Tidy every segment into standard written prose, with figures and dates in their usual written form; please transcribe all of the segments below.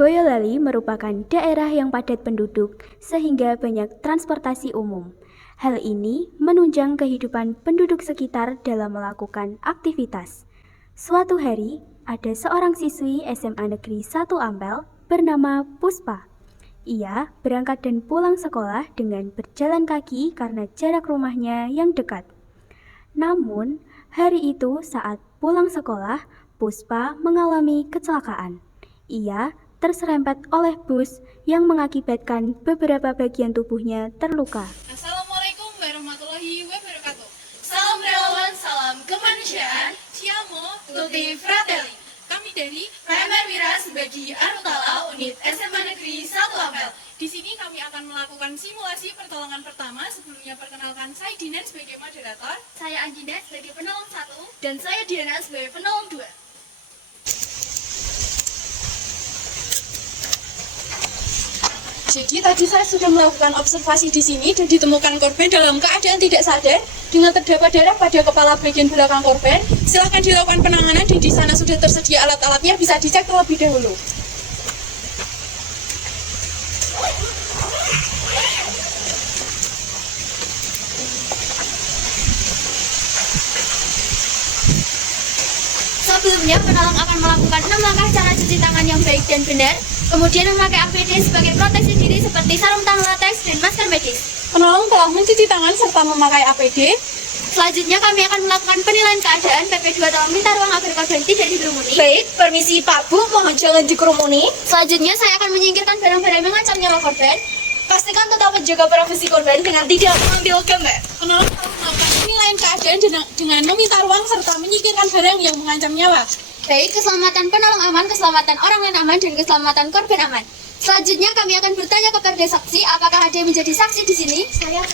Boyolali merupakan daerah yang padat penduduk sehingga banyak transportasi umum. Hal ini menunjang kehidupan penduduk sekitar dalam melakukan aktivitas. Suatu hari, ada seorang siswi SMA Negeri 1 Ampel bernama Puspa. Ia berangkat dan pulang sekolah dengan berjalan kaki karena jarak rumahnya yang dekat. Namun, hari itu saat pulang sekolah, Puspa mengalami kecelakaan. Ia terserempet oleh bus yang mengakibatkan beberapa bagian tubuhnya terluka. Assalamualaikum warahmatullahi wabarakatuh. Salam relawan, salam kemanusiaan. Ciamo, tutti fratelli. Kami dari PMR Wira Subagio Arutala Unit SMA Negeri 1 Ampel. Di sini kami akan melakukan simulasi pertolongan pertama. Sebelumnya perkenalkan, saya Dinan sebagai moderator, Saya Anjina sebagai penolong 1. dan saya Diana sebagai penolong 2. Jadi tadi saya sudah melakukan observasi di sini dan ditemukan korban dalam keadaan tidak sadar dengan terdapat darah pada kepala bagian belakang korban. Silakan dilakukan penanganan dan di sana sudah tersedia alat-alatnya, bisa dicek terlebih dahulu. Sebelumnya, penolong akan melakukan 6 langkah cara cuci tangan yang baik dan benar, kemudian memakai APD sebagai proteksi diri seperti sarung tangan latex dan masker medis. Penolong telah mencuci tangan serta memakai APD. Selanjutnya, kami akan melakukan penilaian keadaan. PP2 tolong minta ruang agar korban tidak dikerumuni. Baik, permisi Pak Bu, mohon jangan dikerumuni. Selanjutnya, saya akan menyingkirkan barang-barang yang mengancam nyawa korban. Pastikan tetap menjaga privasi korban dengan tidak mengambil gambar. Penolong telah melakukan penilaian keadaan dengan meminta ruang serta menyingkirkan barang yang mengancam nyawa. Baik, keselamatan penolong aman, keselamatan orang lain aman, dan keselamatan korban aman. Selanjutnya, kami akan bertanya kepada saksi, apakah ada yang menjadi saksi di sini? Saya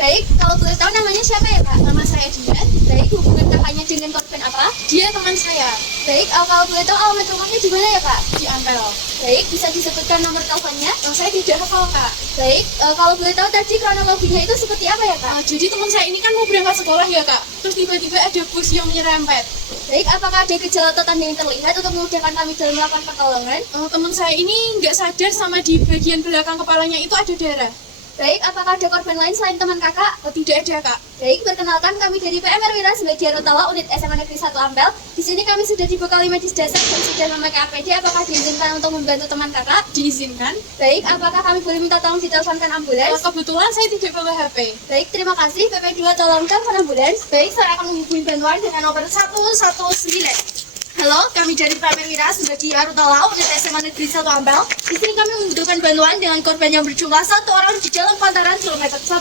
Baik, kalau boleh tahu namanya siapa ya, Pak? nama saya Dian. Baik, hubungan kakaknya dengan korban apa? Dia teman saya Baik, kalau boleh tahu alamat rumahnya di mana ya, Pak? di Ampel. Baik, bisa disebutkan nomor teleponnya? Saya tidak hafal Kak. Baik, kalau boleh tahu tadi kronologinya itu seperti apa ya, Pak? Jadi teman saya ini kan mau berangkat sekolah ya Kak. Terus tiba-tiba ada bus yang menyerempet. Baik, apakah ada gejala atau tanda yang terlihat untuk memudahkan kami dalam melakukan pertolongan? Teman saya ini nggak sadar sama di bagian belakang kepalanya itu ada darah. Baik, apakah ada korban lain selain teman kakak? Tidak ada Kak. Baik, perkenalkan kami dari PMR Wira Subagio Arutala Unit SMA Negeri 1 Ampel. Di sini kami sudah dibekali medis dasar dan sudah memakai APD. Apakah diizinkan untuk membantu teman kakak? Diizinkan. Baik, apakah kami boleh minta tolong diteleponkan ambulans? Kebetulan saya tidak bawa HP. Baik, terima kasih. PP2 tolong telepon ambulans. Baik, saya akan menghubungi bantuan dengan nomor 119. Halo, kami dari PMR Wira Subagio Arutala Unit SMA Negeri 1 Ampel. Di sini kami membutuhkan bantuan dengan korban yang berjumlah 1 orang di jalan Pantaran kilometer 1.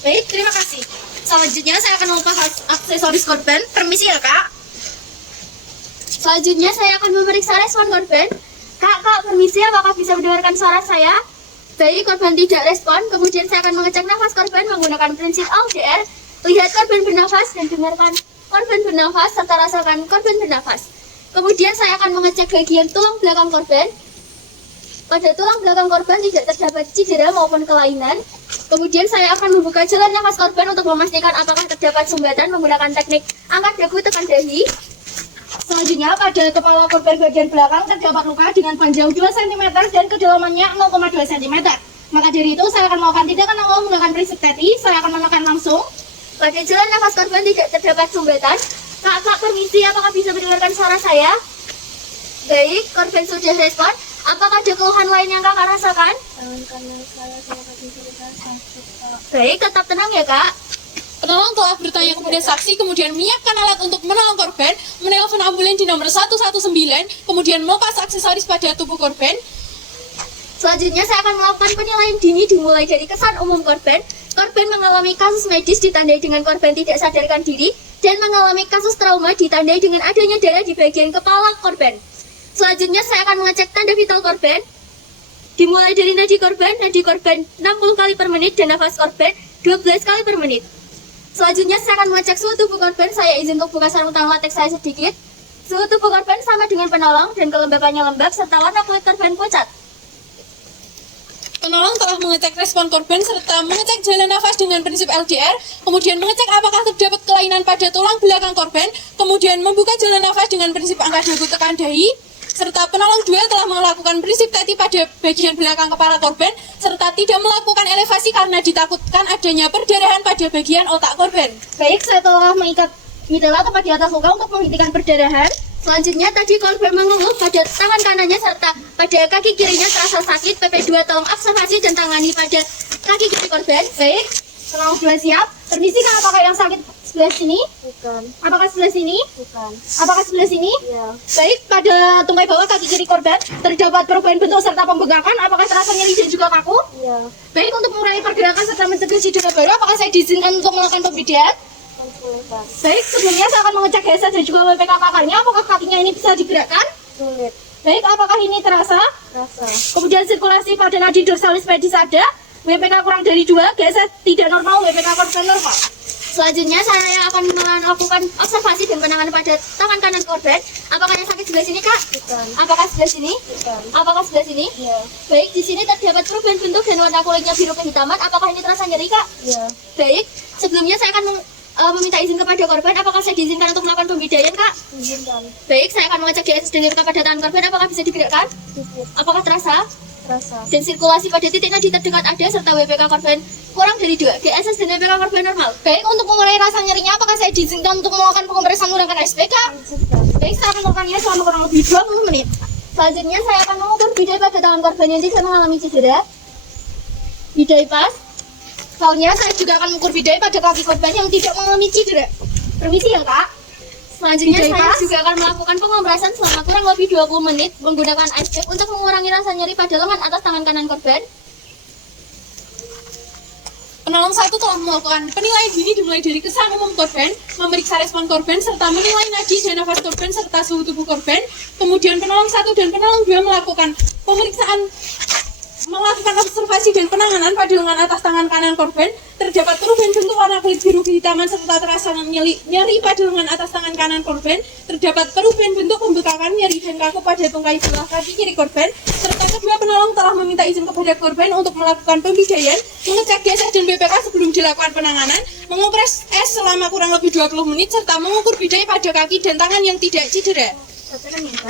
Baik, terima kasih. Selanjutnya saya akan melepas aksesoris korban. Permisi ya Kak. Selanjutnya saya akan memeriksa respon korban. Kak, permisi, apakah bisa mendengarkan suara saya? Baik, korban tidak respon. Kemudian saya akan mengecek nafas korban menggunakan prinsip LDR. Lihat korban bernafas dan dengarkan korban bernafas serta rasakan korban bernafas. Kemudian saya akan mengecek bagian tulang belakang korban. Pada tulang belakang korban tidak terdapat cedera maupun kelainan. Kemudian saya akan membuka jalan nafas korban untuk memastikan apakah terdapat sumbatan menggunakan teknik angkat dagu tekan dahi. Selanjutnya pada kepala korban bagian belakang terdapat luka dengan panjang 2 cm dan kedalamannya 0,2 cm. Maka dari itu saya akan melakukan tindakan awal menggunakan prinsip TETI. Saya akan menekan langsung. Pada jalan nafas korban tidak terdapat sumbatan. Kak, permisi, apakah bisa mendengarkan suara saya? Baik, korban sudah respon. Apakah ada keluhan lain yang kakak rasakan? Baik, tetap tenang ya Kak. Penolong telah bertanya kepada saksi, kemudian menyiapkan alat untuk menolong korban, menelpon ambulans di nomor 119, kemudian melepas aksesoris pada tubuh korban. Selanjutnya saya akan melakukan penilaian dini dimulai dari kesan umum korban. Korban mengalami kasus medis ditandai dengan korban tidak sadarkan diri dan mengalami kasus trauma ditandai dengan adanya darah di bagian kepala korban. Selanjutnya saya akan mengecek tanda vital korban. Dimulai dari nadi korban 60 kali per menit dan nafas korban 12 kali per menit. Selanjutnya saya akan mengecek suhu tubuh korban. Saya izin untuk buka sarung tangan latex saya sedikit. Suhu tubuh korban sama dengan penolong dan kelembapannya lembab serta warna kulit korban pucat. Penolong telah mengecek respon korban serta mengecek jalan nafas dengan prinsip LDR, kemudian mengecek apakah terdapat kelainan pada tulang belakang korban, kemudian membuka jalan nafas dengan prinsip angkat dagu tekan dahi. serta penolong 2 telah melakukan prinsip tadi pada bagian belakang kepala korban, serta tidak melakukan elevasi karena ditakutkan adanya perdarahan pada bagian otak korban. Baik, saya telah mengikat mitela tepat di atas luka untuk menghentikan perdarahan. Selanjutnya tadi korban mengeluh pada tangan kanannya serta pada kaki kirinya terasa sakit. PP2 tolong observasi dan tangani pada kaki kiri korban. Baik, penolong 2 siap. Permisi Kak, apakah yang sakit sebelah sini? Bukan. Apakah sebelah sini? Bukan. Apakah sebelah sini? Iya. Baik, pada tungkai bawah kaki kiri korban terdapat perubahan bentuk serta pembengkakan. Apakah terasa nyeri dan juga kaku? Iya. Baik, untuk mengurangi pergerakan serta mencegah cedera baru, apakah saya diizinkan untuk melakukan pembidian? Bukan. Baik, sebelumnya saya akan mengecek GSA dan juga WPK kakaknya. Apakah kakinya ini bisa digerakkan? Sulit. Baik, apakah ini terasa? Rasa. Kemudian sirkulasi pada nadi dorsalis pedis ada. WPK kurang dari 2, GSA tidak normal, WPK korban normal. Selanjutnya saya akan melakukan observasi dan penanganan pada tangan kanan korban. Apakah yang sakit sebelah sini, Kak? Bukan. Apakah sebelah sini? Bukan. Apakah sebelah sini? Iya. Baik, di sini terdapat perubahan bentuk dan warna kulitnya biru kehitaman. Apakah ini terasa nyeri, Kak? Iya. Baik, sebelumnya saya akan meminta izin kepada korban. Apakah saya diizinkan untuk melakukan pembidaian, Kak? Izinkan. Baik, saya akan mengecek DSS dan WPK pada tangan korban. Apakah bisa digerakkan? Cukup. Apakah terasa? Rasa. Dan sirkulasi pada titik nadi terdekat ada serta WPK korban kurang dari 2. GSS dan WPK korban normal. Baik, untuk mengurangi rasa nyerinya, apakah saya diizinkan untuk melakukan pengompresan menggunakan SPK? Izinkan. Baik, saya akan melakukannya selama kurang lebih 20 menit. Selanjutnya saya akan mengukur bidai pada tangan korban yang tidak mengalami cedera. Bidai pas. Soalnya saya juga akan mengukur bidai pada kaki korban yang tidak mengalami cedera. Permisi ya, Kak. Selanjutnya Bidai saya pas. juga akan melakukan pengompresan selama kurang lebih 20 menit menggunakan ice pack untuk mengurangi rasa nyeri pada lengan atas tangan kanan korban. Penolong 1 telah melakukan penilaian dini dimulai dari kesan umum korban, memeriksa respon korban, serta menilai nadi dan nafas korban serta suhu tubuh korban. Kemudian penolong 1 dan penolong 2 melakukan observasi dan penanganan pada lengan atas tangan kanan korban. Terdapat perubahan bentuk warna kulit biru kehitaman serta terasa nyeri pada lengan atas tangan kanan korban. Terdapat perubahan bentuk pembekakan, nyeri dan kaku pada tungkai belah kaki kiri korban. Serta kedua penolong telah meminta izin kepada korban untuk melakukan pembidaian, mengecek GSS dan BPK sebelum dilakukan penanganan, mengompres es selama kurang lebih 20 menit, serta mengukur bidai pada kaki dan tangan yang tidak cedera.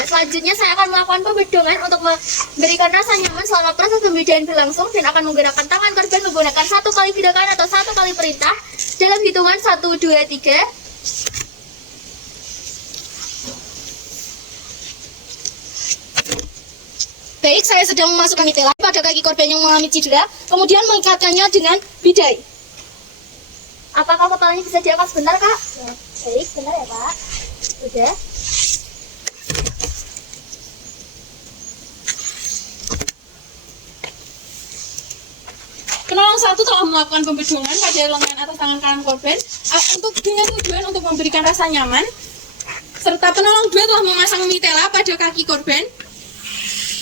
Selanjutnya saya akan melakukan pembedongan untuk memberikan rasa nyaman selama proses pembidaian berlangsung dan akan menggerakkan tangan korban menggunakan 1 kali gerakan atau 1 kali perintah dalam hitungan 1, 2, 3. Baik, saya sedang memasukkan mitela pada kaki korban yang mengalami cedera, kemudian mengikatkannya dengan bidai. Apakah kepalanya bisa diangkat sebentar, Kak? Ya. Baik, sebentar ya, Pak. Sudah. Penolong 1 telah melakukan pembedongan pada lengan atas tangan kanan korban dengan tujuan untuk memberikan rasa nyaman, serta penolong 2 telah memasang mitela pada kaki korban.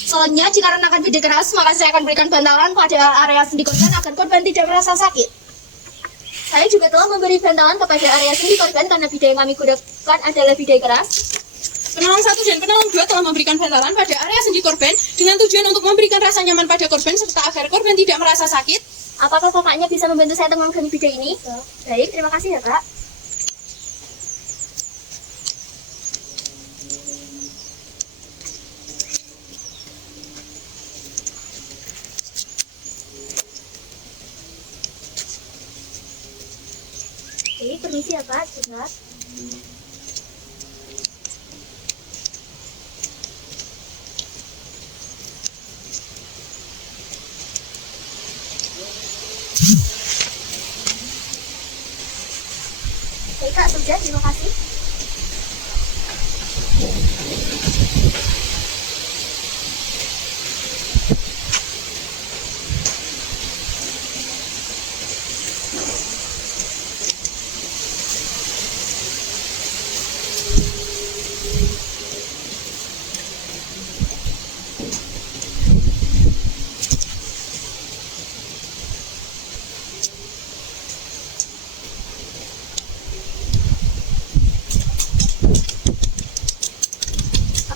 Soalnya jika renakan bidai keras, maka saya akan berikan bantalan pada area sendi korban agar korban tidak merasa sakit. Saya juga telah memberi bantalan kepada area sendi korban karena bidai yang kami gunakan adalah bidai keras. Penolong 1 dan penolong 2 telah memberikan bantalan pada area sendi korban dengan tujuan untuk memberikan rasa nyaman pada korban serta agar korban tidak merasa sakit. Apakah kakaknya bisa membantu saya untuk mengurangi bidai ini? Bisa. Baik, terima kasih ya, Kak. Oke, permisi ya, Kak. Sebentar. Oke, Kak, sudah. Terima kasih.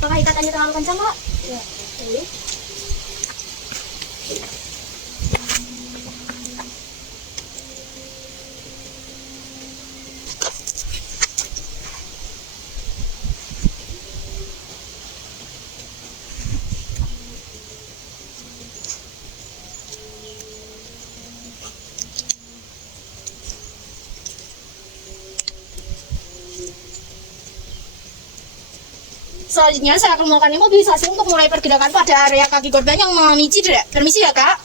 Apakah ikatannya terlalu kencang, Kak? Ya. Oke. Selanjutnya saya akan melakukan imobilisasi untuk mulai pergerakan pada area kaki korban yang mengalami cedera. Permisi ya Kak.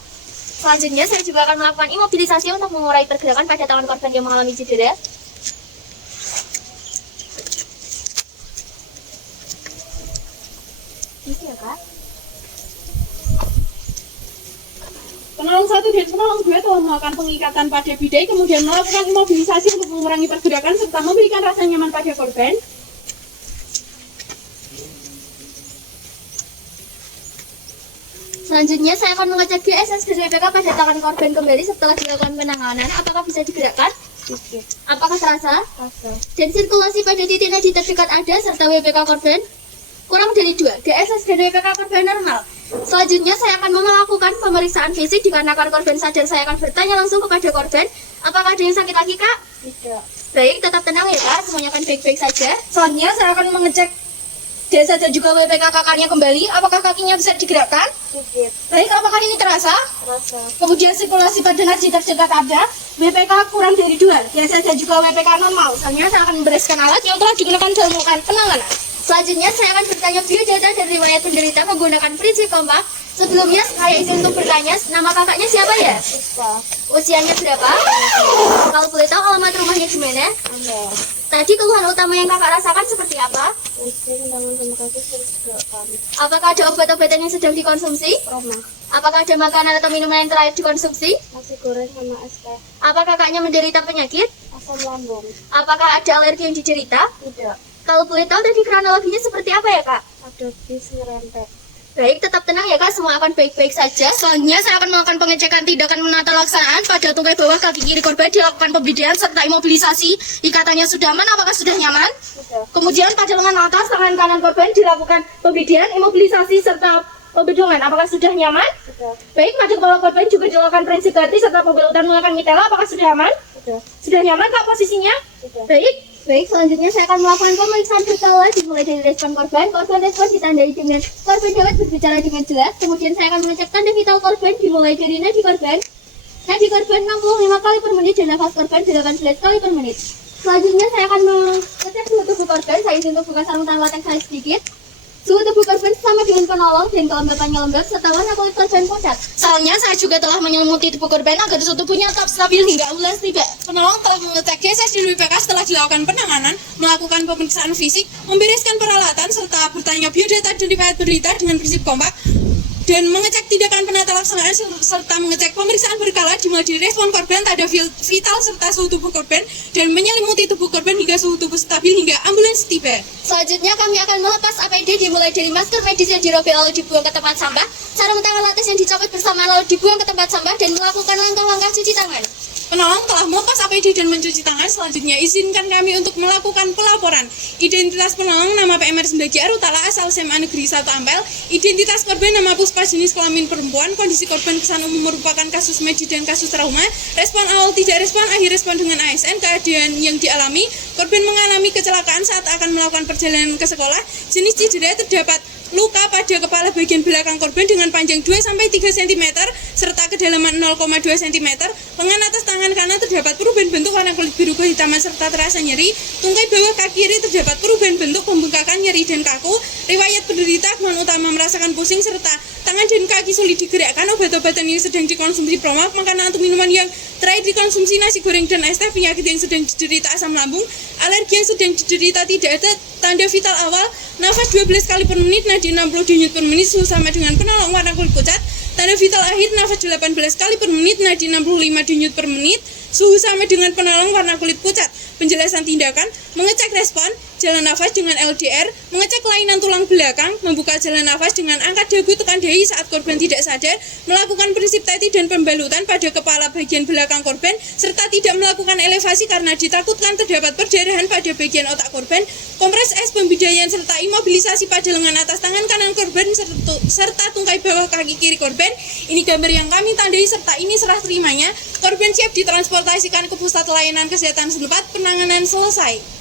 Selanjutnya saya juga akan melakukan imobilisasi untuk mengurai pergerakan pada tangan korban yang mengalami cedera. Permisi ya Kak. Penolong 1 dan penolong 2 telah melakukan pengikatan pada bidai, kemudian melakukan imobilisasi untuk mengurangi pergerakan serta memberikan rasa nyaman pada korban. Selanjutnya saya akan mengecek GSS dan WPK pada tangan korban kembali setelah dilakukan penanganan. Apakah bisa digerakkan? Apakah terasa? Dan sirkulasi pada titik nadi terdekat ada serta WPK korban kurang dari 2. GSS dan WPK korban normal. Selanjutnya saya akan melakukan pemeriksaan fisik. Dikarenakan korban sadar, saya akan bertanya langsung kepada korban, apakah ada yang sakit lagi Kak? Tidak. Baik, tetap tenang ya Kak, semuanya akan baik-baik saja. Selanjutnya saya akan mengecek GSS dan juga WPK kakaknya kembali. Apakah kakinya bisa digerakkan? Baik, apakah ini terasa? Kemudian sirkulasi pada nadi terdekat ada. WPK kurang dari 2. GSS dan juga WPK normal. Selanjutnya saya akan membereskan alat yang telah digunakan dalam melakukan penanganan. Selanjutnya saya akan bertanya biodata dan riwayat penderita menggunakan prinsip kompak. Sebelumnya saya izin untuk bertanya, nama kakaknya siapa ya? Usianya berapa? Kalau boleh tahu alamat rumahnya di mana? Tadi keluhan utama yang kakak rasakan seperti apa? Apakah ada obat-obatan yang sedang dikonsumsi? Apakah ada makanan atau minuman yang terakhir dikonsumsi? Nasi goreng sama es teh. Apakah kakaknya menderita penyakit? Asam lambung. Apakah ada alergi yang diderita? Tidak. Kalau boleh tahu tadi kronologinya seperti apa ya Kak? Ada bis ngerempet. Baik, tetap tenang ya Kak, semua akan baik-baik saja. Selanjutnya saya akan melakukan pengecekan tindakan menata laksanaan pada tungkai bawah kaki kiri korban, dilakukan pembidian serta imobilisasi. Ikatannya sudah aman, apakah sudah nyaman? Sudah. Kemudian pada lengan atas, tangan kanan korban dilakukan pembidian, imobilisasi serta pembedongan. Apakah sudah nyaman? Sudah. Baik, pada kepala korban juga dilakukan prinsip ganti serta pembelutan menggunakan mitela. Apakah sudah aman? Sudah. Sudah nyaman Kak posisinya? Sudah. Baik, selanjutnya saya akan melakukan pemeriksaan berkala dimulai dari respon korban. Korban respon ditandai dengan korban dapat berbicara dengan jelas. Kemudian saya akan mengecek tanda vital korban dimulai dari nadi korban. Nadi korban 65 kali per menit dan nafas korban 18 kali per menit. Selanjutnya saya akan mengecek suhu tubuh korban. Saya izin untuk buka sarung tangan latex saya sedikit. Suhu tubuh korban sama dengan penolong dan kelembapannya lembab serta warna kulit korban pucat. Soalnya saya juga telah menyelimuti tubuh korban agar suhu tubuhnya tetap stabil hingga ulas tiba. Penolong telah mengecek GSS dan WPK setelah dilakukan penanganan, melakukan pemeriksaan fisik, membereskan peralatan, serta bertanya biodata dan riwayat penderita dengan prinsip kompak, dan mengecek tindakan penata laksanaan serta mengecek pemeriksaan berkala dimulai dari respon korban, tanda vital serta suhu tubuh korban, dan menyelimuti tubuh korban hingga suhu tubuh stabil hingga ambulans tiba. Selanjutnya kami akan melepas APD dimulai dari masker medis yang dirobek lalu dibuang ke tempat sampah, sarung tangan latex yang dicopot bersama lalu dibuang ke tempat sampah, dan melakukan langkah-langkah cuci tangan. Penolong telah melepas APD dan mencuci tangan. Selanjutnya izinkan kami untuk melakukan pelaporan. Identitas penolong nama PMR Sembagi Arutala asal SMA Negeri 1 Ampel. Identitas korban nama Puspa jenis kelamin perempuan. Kondisi korban kesan umum merupakan kasus medis dan kasus trauma. Respon awal tidak respon, akhir respon dengan ASN. Keadaan yang dialami, korban mengalami kecelakaan saat akan melakukan perjalanan ke sekolah. Jenis cedera terdapat luka pada kepala bagian belakang korban dengan panjang 2-3 cm serta kedalaman 0,2 cm. Lengan atas tangan kanan terdapat perubahan bentuk warna kulit biru kehitaman serta terasa nyeri. Tungkai bawah kaki kiri terdapat perubahan bentuk pembengkakan, nyeri dan kaku. Riwayat penderita keluhan utama merasakan pusing serta tangan dan kaki sulit digerakkan. Obat-obatan yang sedang dikonsumsi promak, makanan atau minuman yang terakhir dikonsumsi nasi goreng dan es teh. Penyakit yang sedang diderita asam lambung, alergi yang sedang diderita tidak ada. Tanda vital awal, nafas 12 kali per menit, nadi 60 denyut per menit, suhu sama dengan penolong warna kulit pucat. Tanda vital akhir, nafas 18 kali per menit, nadi 65 denyut per menit, suhu sama dengan penolong warna kulit pucat. Penjelasan tindakan, mengecek respon, jalan nafas dengan LDR, mengecek kelainan tulang belakang, membuka jalan nafas dengan angkat dagu tekan dahi saat korban tidak sadar, melakukan prinsip teti dan pembalutan pada kepala bagian belakang korban, serta tidak melakukan elevasi karena ditakutkan terdapat perdarahan pada bagian otak korban, kompres es pembidaian serta imobilisasi pada lengan atas tangan kanan korban serta tungkai bawah kaki kiri korban. Ini gambar yang kami tandai serta ini serah terimanya. Korban siap ditransportasikan ke pusat layanan kesehatan setempat. Penanganan selesai.